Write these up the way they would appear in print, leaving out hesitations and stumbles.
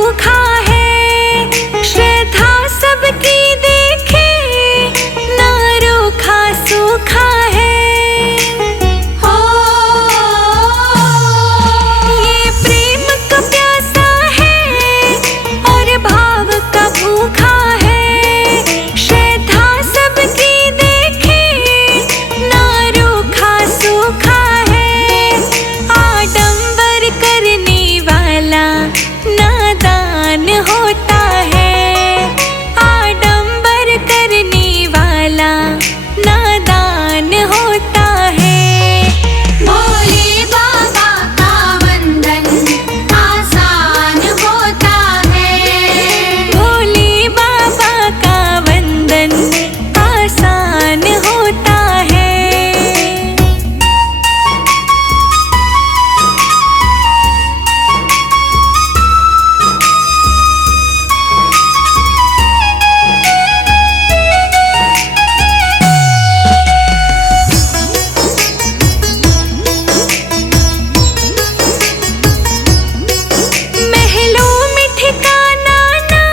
भूखा है, श्रद्धा सबकी देखे, ना रूखा सूखा है। हो ये प्रेम का प्यासा है और भाव का भूखा है, श्रद्धा सबकी देखे, ना रूखा सूखा है। आडंबर करने वाला नादान होता है, आडंबर करने वाला नादान होता है। भोले बाबा का वंदन आसान होता है, भोले बाबा का वंदन आसान होता है। महलों में ठिकाना ना,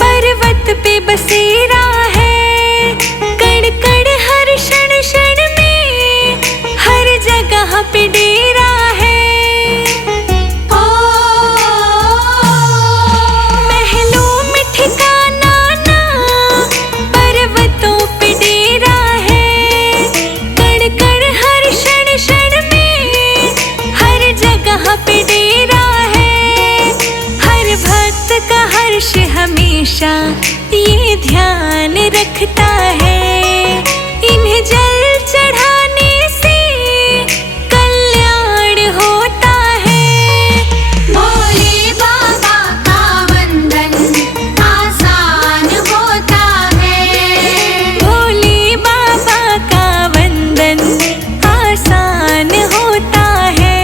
पर्वत पे बसेरा है, कण कण हर क्षण क्षण में, हर जगह पे डेरा है। ओ महलों में ठिकाना ना, पर्वतों पे डेरा है, कण कण हर क्षण क्षण में, हर जगह पे डेरा है। हर भक्त का हर्ष हमेशा ये ध्यान रखता है, इन्हें जल चढ़ाने से कल्याण होता है। भोले बाबा का वंदन आसान होता है, भोले बाबा का वंदन आसान होता है।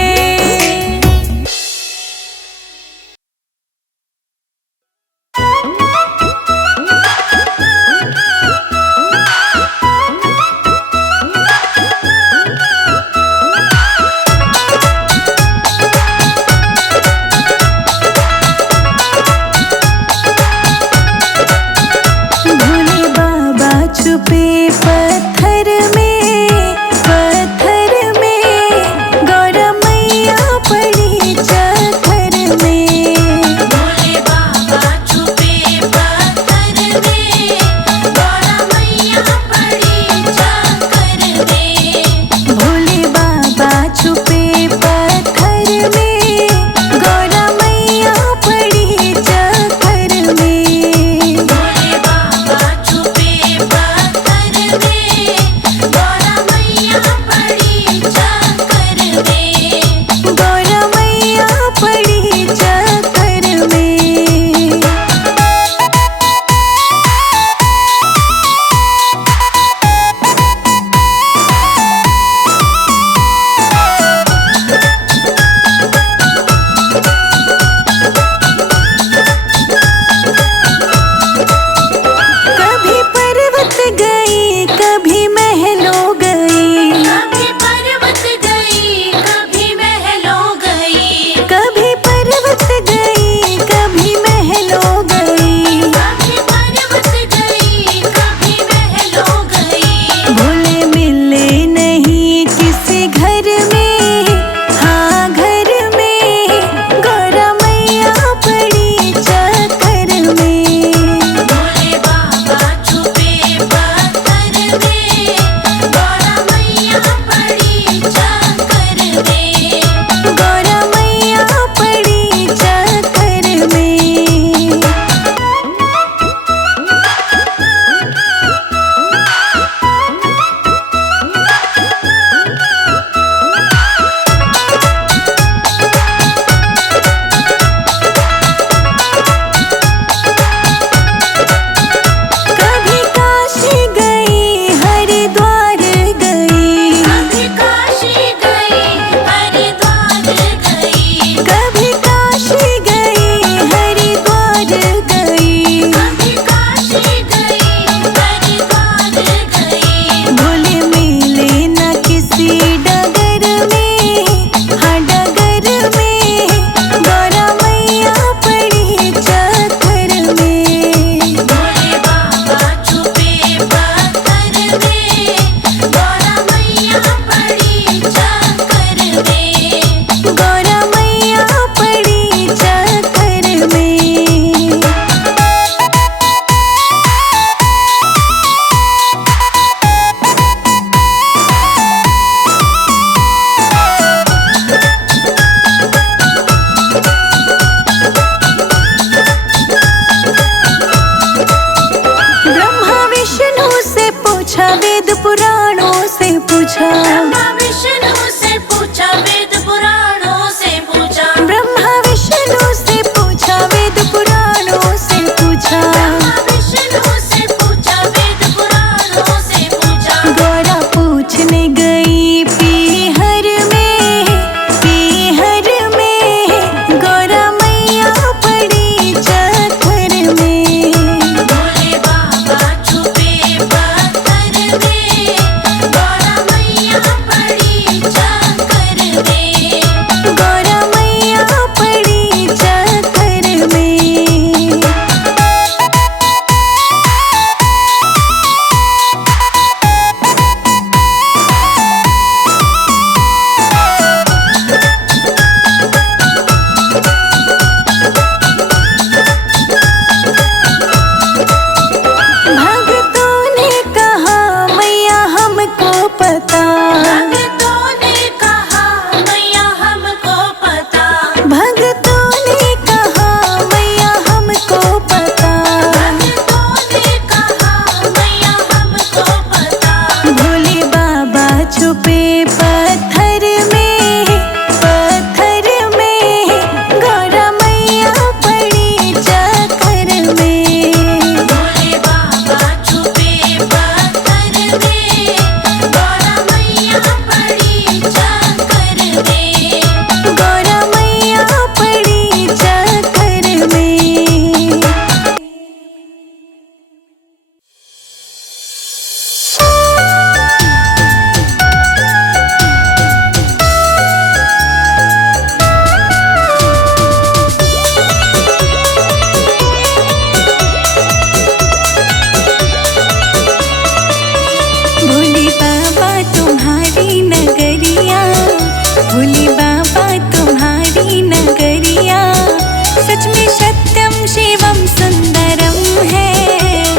सच में सत्यम शिवम सुंदरम है।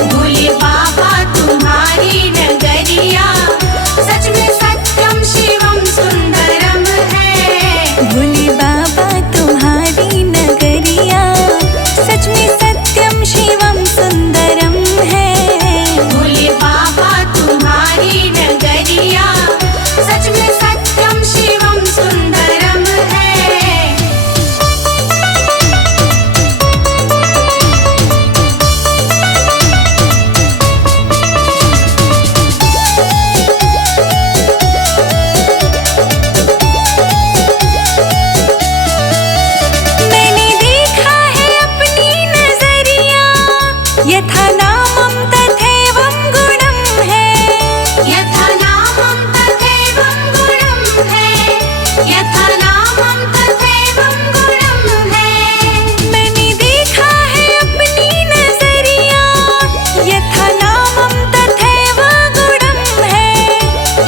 भोले बाबा तुम्हारी नगरिया सच में सत्यम शिवम सुंदरम है। भोले बाबा तुम्हारी नगरिया सच में सत्यम शिवम सुंदरम है। भोले बाबा तुम्हारी नगरिया सच में सत्यम शिवम सुंदरम है। मैंने देखा है अपनी नजरिया यथा नामम तथैवं गुणम है। यथा नामं तथैवं गुणं है। यथा नामं तथैवं गुणं है। मैंने देखा है अपनी नजरिया यथा नामम तथैव गुणम है।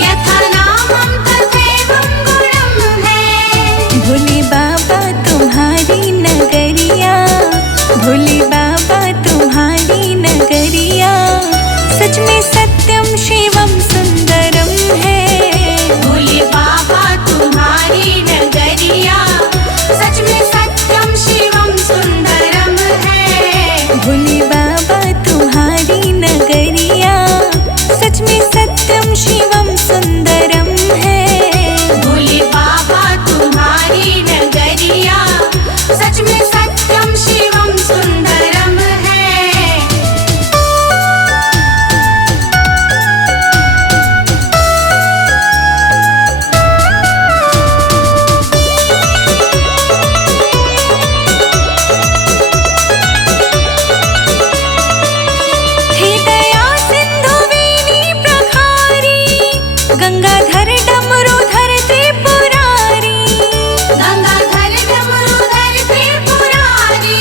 यथा नामं तथैवं गुणं है। भोले बाबा तुम्हारी नगरिया, भोले बाबा तुम्हारी नगरिया सच में सत्यम शिवम सुंदरम है। भोले बाबा तुम्हारी नगरिया सच में सत्यम शिवम सुंदरम है। भोले बाबा तुम्हारी नगरिया सच में सत्यम शिवम सुंदरम है। भोले बाबा तुम्हारी नगरिया सच में सत्यम शिवम सुंदरम है। हे दया सिंधु वेणी प्रखारी गंगाधर डमरूधर त्रिपुरारी। गंगाधर डमरूधर त्रिपुरारी।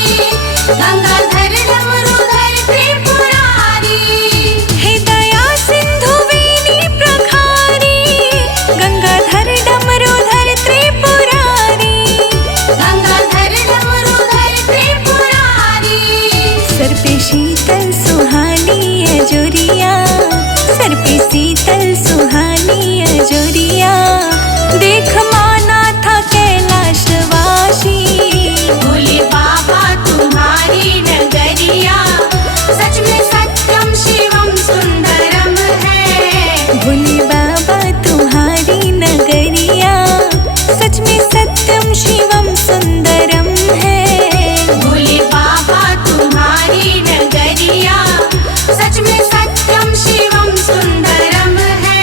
गंगाधर डमरूधर त्रिपुरारी। हे दया सिंधु वेणी प्रखारी गंगाधर डमरूधर त्रिपुरारी। गंगाधर डमरूधर त्रिपुरारी। सर पे शीतल सुहानी अजोरिया, सर पे शीतल सुहानी अजोरिया देख माना था कैलाशवासी। भोले बाबा तुम्हारी नगरिया सच में सत्यम शिवम सुंदरम है। भोले बाबा तुम्हारी नगरिया सच में सत्यम शिवम सुंदरम है। भोले बाबा तुम्हारी नगरिया सच में सत्यम शिवम सुंदरम है।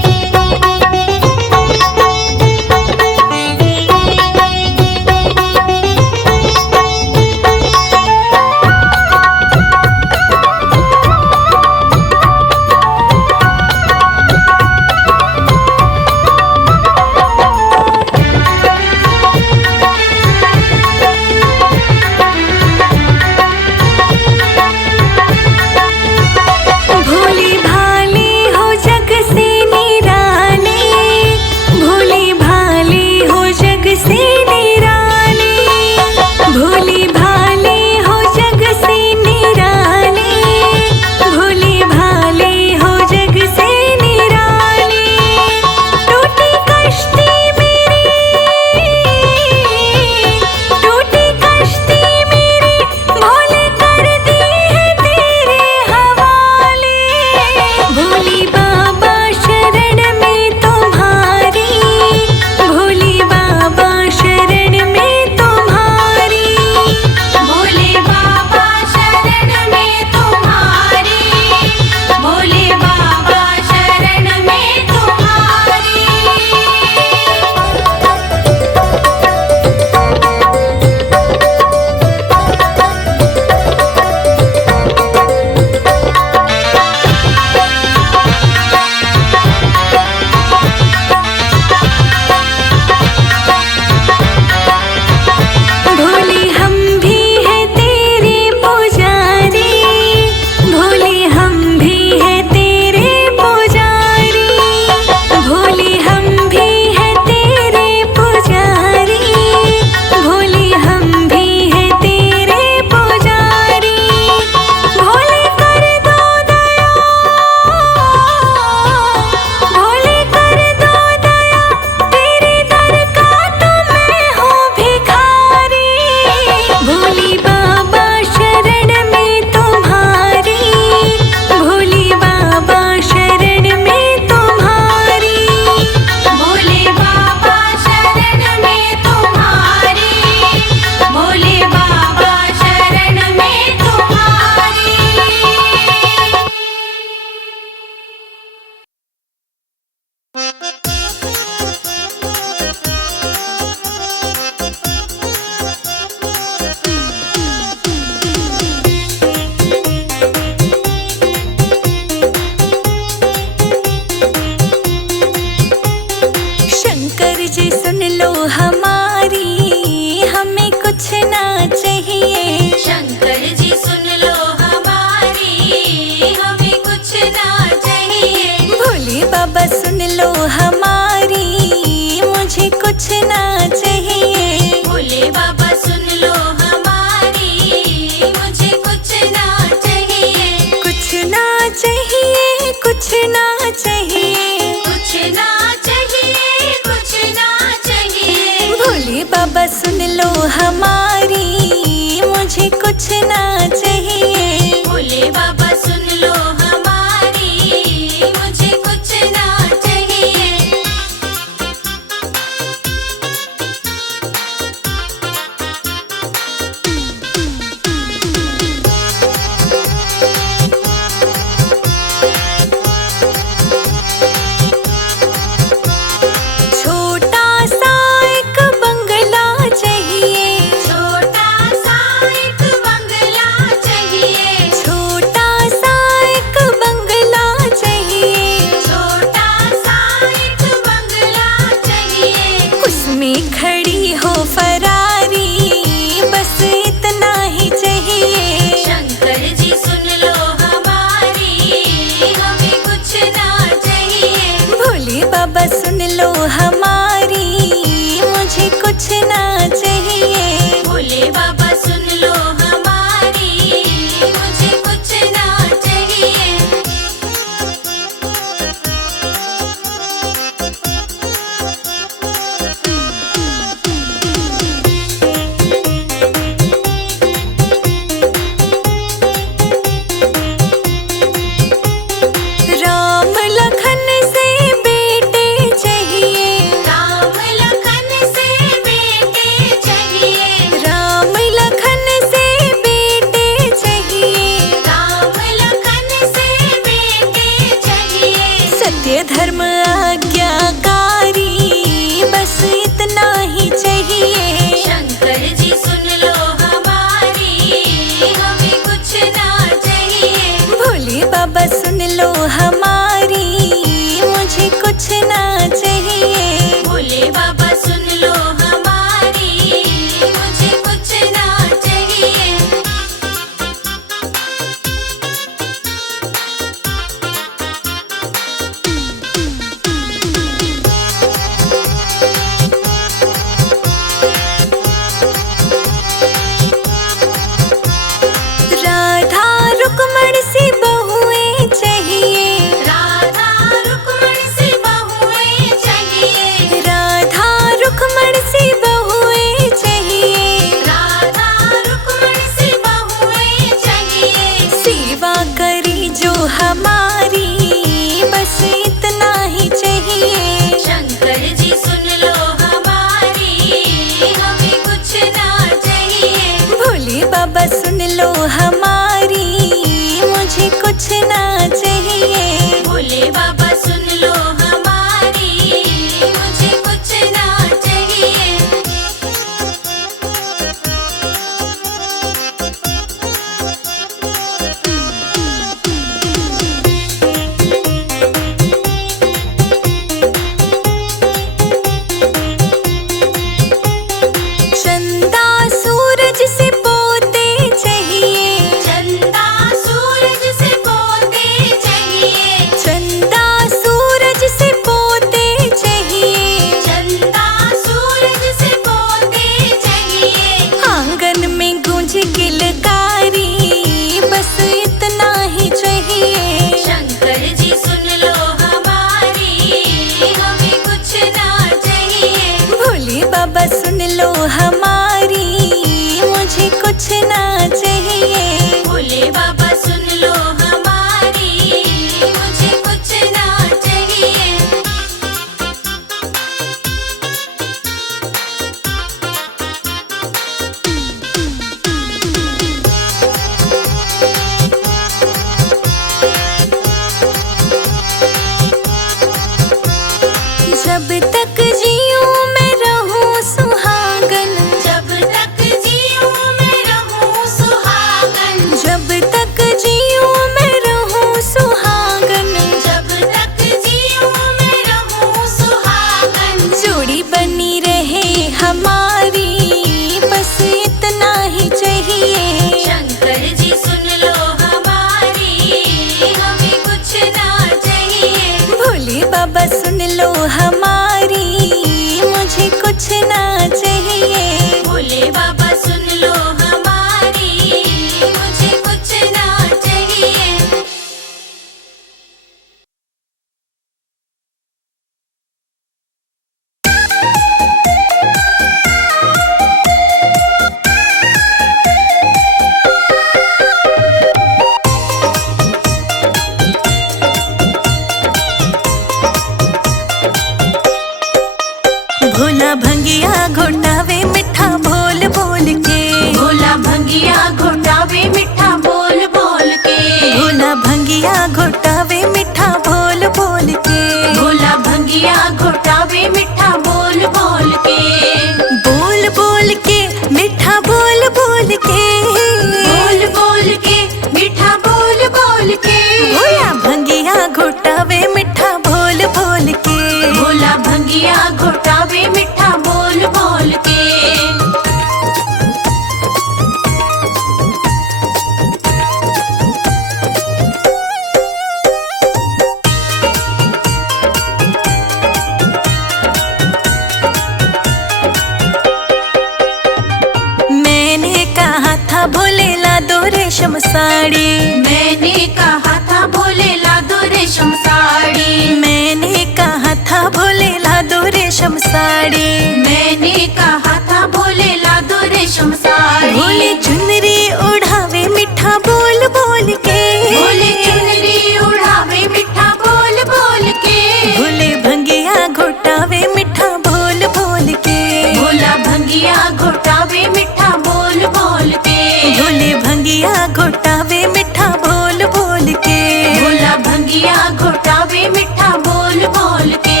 गाड़ी। मैंने कहा था भोले ला दो रेशम साड़ी। मैंने कहा था भोले ला दो रेशम साड़ी। मैंने कहा था भोले ला दो रेशम साड़ी। भोले चुनरी उड़ावे मिठा बोल बोल के। भोले चुनरी उड़ावे मिठा बोल बोल के। भोले भंगिया घोटावे मिठा बोल बोल के। भोला भंगिया घोटावे मिठा बोल बोल के। भोले भंगिया घोटावे मिठा बोल बोल के। भोला भंगिया घोटावे मिठा बोल बोल के।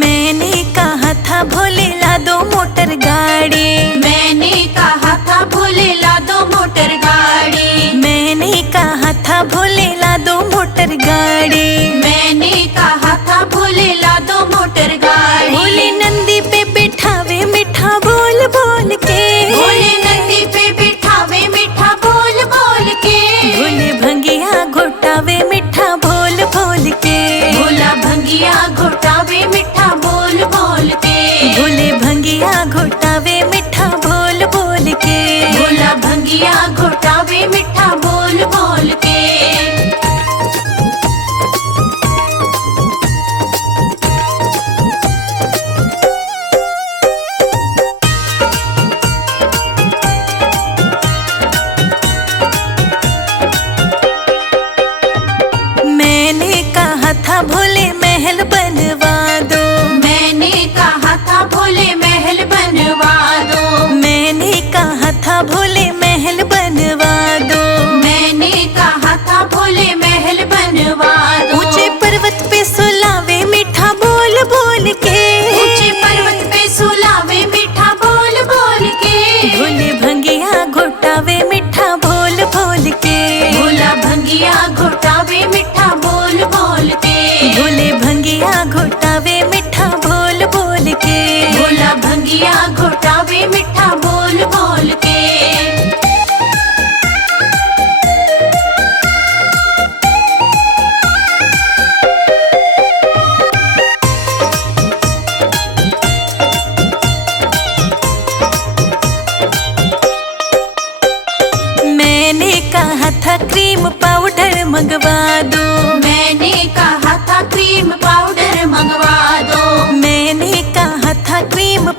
मैंने कहा था भोले ला दो मोटर गाड़ी। मैंने कहा था भोले ला दो मोटर गाड़ी। मैंने कहा था भोले ला दो मोटर गाड़ी। मैंने कहा था भोले ला दो मोटर गाड़ी। भोले नंदी पे बिठावे मिठा बोल बोल के। भोले नंदी पे बिठावे मिठा बोल बोल के। भोले भंगिया घोटावे मिठा बोल बोल के। भोला भंगिया घोटावे मिठा बोल बोल के। भोले भंगिया घोटावे मिठा बोल बोल के। भोला भंगिया घोटावे मिठा बोल बोल के। मैंने कहा था भोले महल बनवा दो। मैंने कहा था भोले महल बनवा दो। मैंने कहा था भोले महल बनवा दो। मैंने कहा था भोले महल बनवा दो। ऊंचे पर्वत पे सुलावे मिठा बोल बोल के। ऊंचे पर्वत पे सुलावे मीठा बोल बोल के। भोले भंगिया घोटावे मिठा बोल बोल के। भोला भंगिया घोटावे मिठा बोल बोल के। भोले भंगिया घोटावे मिठा बोल बोल के। भोला भंगिया घोटावे मिठा बोल बोल के। मैंने कहा था क्रीम पाउडर मंगवा दो। मैंने कहा था क्रीम पाउडर मंगवा दो। मैंने कहा था क्रीम